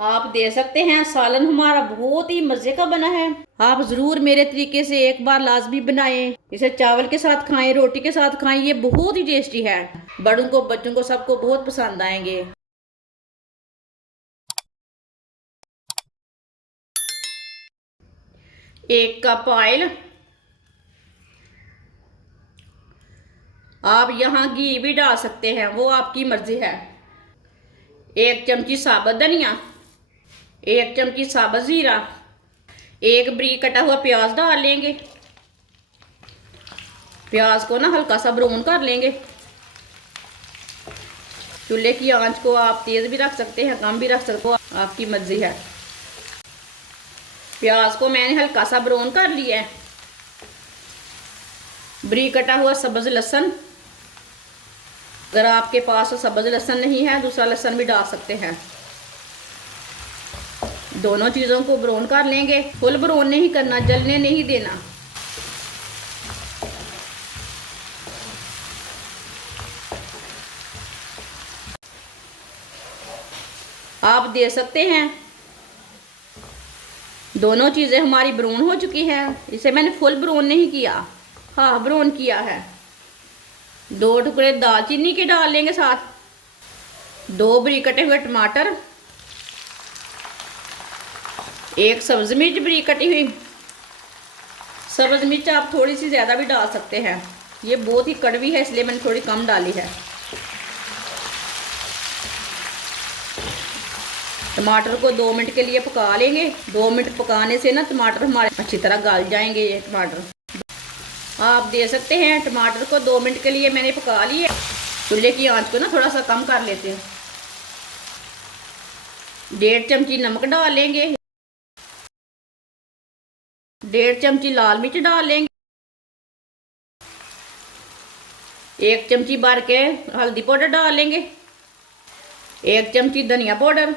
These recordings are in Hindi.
आप दे सकते हैं। सालन हमारा बहुत ही मजे का बना है। आप जरूर मेरे तरीके से एक बार लाजमी बनाएं। इसे चावल के साथ खाएं, रोटी के साथ खाएं, ये बहुत ही टेस्टी है। बड़ों को बच्चों को सबको बहुत पसंद आएंगे। एक कप ऑयल। आप यहाँ घी भी डाल सकते हैं, वो आपकी मर्जी है। एक चमची साबुत धनिया, एक चमची साबुत जीरा, एक बारीक कटा हुआ प्याज डाल लेंगे। प्याज को ना हल्का सा ब्राउन कर लेंगे। चूल्हे की आंच को आप तेज भी रख सकते हैं, कम भी रख सकते हो, आपकी मर्जी है। प्याज को मैंने हल्का सा ब्राउन कर लिया है। बारीक कटा हुआ सब्ज लहसुन, अगर आपके पास सब्ज लहसुन नहीं है दूसरा लहसुन भी डाल सकते हैं। दोनों चीज़ों को ब्राउन कर लेंगे। फुल ब्राउन नहीं करना, जलने नहीं देना। आप दे सकते हैं। दोनों चीज़ें हमारी ब्राउन हो चुकी हैं। इसे मैंने फुल ब्राउन नहीं किया, हाँ ब्राउन किया है। 2 टुकड़े दालचीनी के डाल लेंगे, साथ 2 बारीक कटे हुए टमाटर, 1 सब्ज मिर्च बारीक कटी हुई। सब्ज मिर्च आप थोड़ी सी ज़्यादा भी डाल सकते हैं, ये बहुत ही कड़वी है इसलिए मैंने थोड़ी कम डाली है। टमाटर को 2 मिनट के लिए पका लेंगे। 2 मिनट पकाने से ना टमाटर हमारे अच्छी तरह गल जाएंगे। ये टमाटर आप दे सकते हैं। टमाटर को 2 मिनट के लिए मैंने पका लिए। चूल्हे की आंच को ना थोड़ा सा कम कर लेते हैं। 1.5 चमची नमक डाल लेंगे। 1.5 चमची लाल मिर्च डाल लेंगे। 1 चमची भर के हल्दी पाउडर डाल लेंगे। 1 चमची धनिया पाउडर।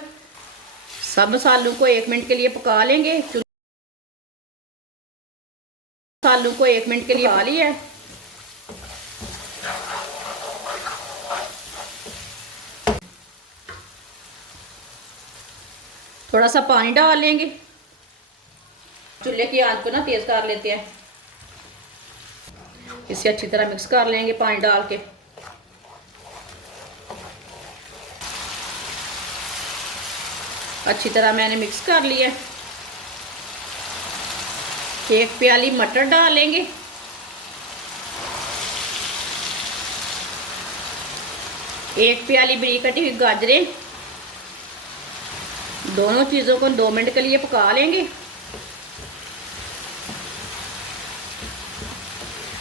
सब मसालों को 1 मिनट के लिए पका लेंगे। मसालों को 1 मिनट के लिए पका लिया है। थोड़ा सा पानी डाल लेंगे। चूल्हे की आंच को ना तेज कर लेते हैं। इसे अच्छी तरह मिक्स कर लेंगे पानी डाल के। अच्छी तरह मैंने मिक्स कर लिया। 1 प्याली मटर डाल लेंगे। 1 प्याली बारीक कटी हुई गाजरें। दोनों चीज़ों को 2 मिनट के लिए पका लेंगे।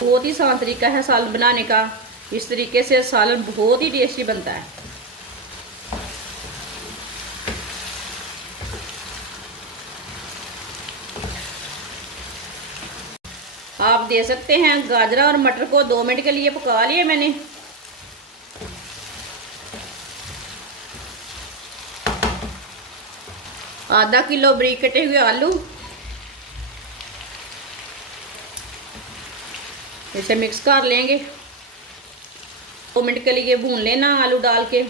बहुत ही आसान तरीका है सालन बनाने का। इस तरीके से सालन बहुत ही टेस्टी बनता है। आप दे सकते हैं। गाजरा और मटर को 2 मिनट के लिए पका लिए मैंने। आधा किलो बारीक कटे हुए आलू, इसे मिक्स कर लेंगे। 2 मिनट के लिए भून लेना आलू डाल के,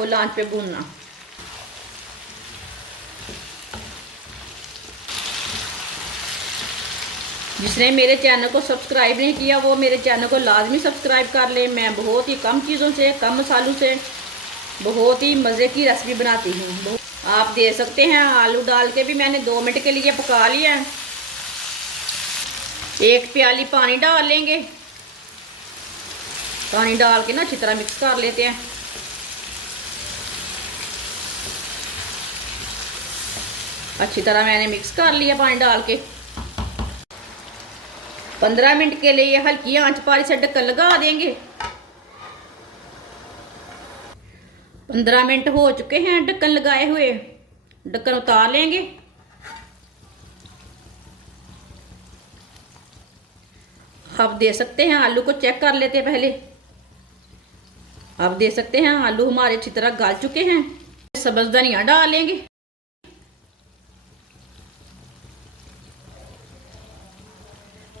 और लांच पे भूनना। जिसने मेरे चैनल को सब्सक्राइब नहीं किया वो मेरे चैनल को लाजमी सब्सक्राइब कर ले। मैं बहुत ही कम चीज़ों से, कम मसालों से बहुत ही मज़े की रेसिपी बनाती हूँ। आप दे सकते हैं। आलू डाल के भी मैंने 2 मिनट के लिए पका लिया है। 1 प्याली पानी डाल लेंगे। पानी डाल के ना अच्छी तरह मिक्स कर लेते हैं। अच्छी तरह मैंने मिक्स कर लिया पानी डाल के। 15 मिनट के लिए हल्की आंच पर इसे ढक्कन लगा देंगे। 15 मिनट हो चुके हैं ढक्कन लगाए हुए। ढक्कन उतार लेंगे। आप दे सकते हैं। आलू को चेक कर लेते हैं पहले। आप दे सकते हैं आलू हमारे अच्छी तरह गल चुके हैं। सब्ज धनिया डाल लेंगे।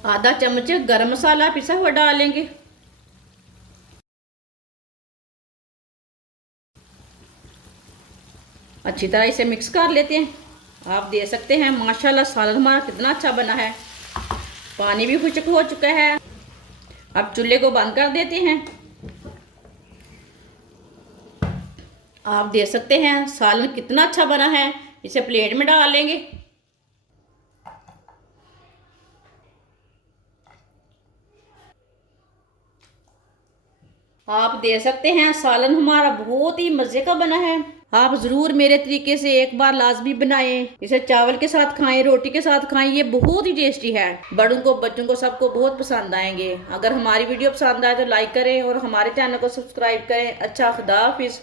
आधा चम्मच गरम मसाला पिसा हुआ डाल लेंगे। अच्छी तरह इसे मिक्स कर लेते हैं। आप देख सकते हैं माशाल्लाह सालन हमारा कितना अच्छा बना है। पानी भी खुश्क हो चुका है। अब चूल्हे को बंद कर देते हैं। आप देख सकते हैं सालन कितना अच्छा बना है। इसे प्लेट में डाल लेंगे। आप देख सकते हैं सालन हमारा बहुत ही मज़े का बना है। आप ज़रूर मेरे तरीके से एक बार लाजमी बनाएं। इसे चावल के साथ खाएं, रोटी के साथ खाएं, ये बहुत ही टेस्टी है। बड़ों को बच्चों को सबको बहुत पसंद आएंगे। अगर हमारी वीडियो पसंद आए तो लाइक करें और हमारे चैनल को सब्सक्राइब करें। अच्छा, खुदा हाफिज़।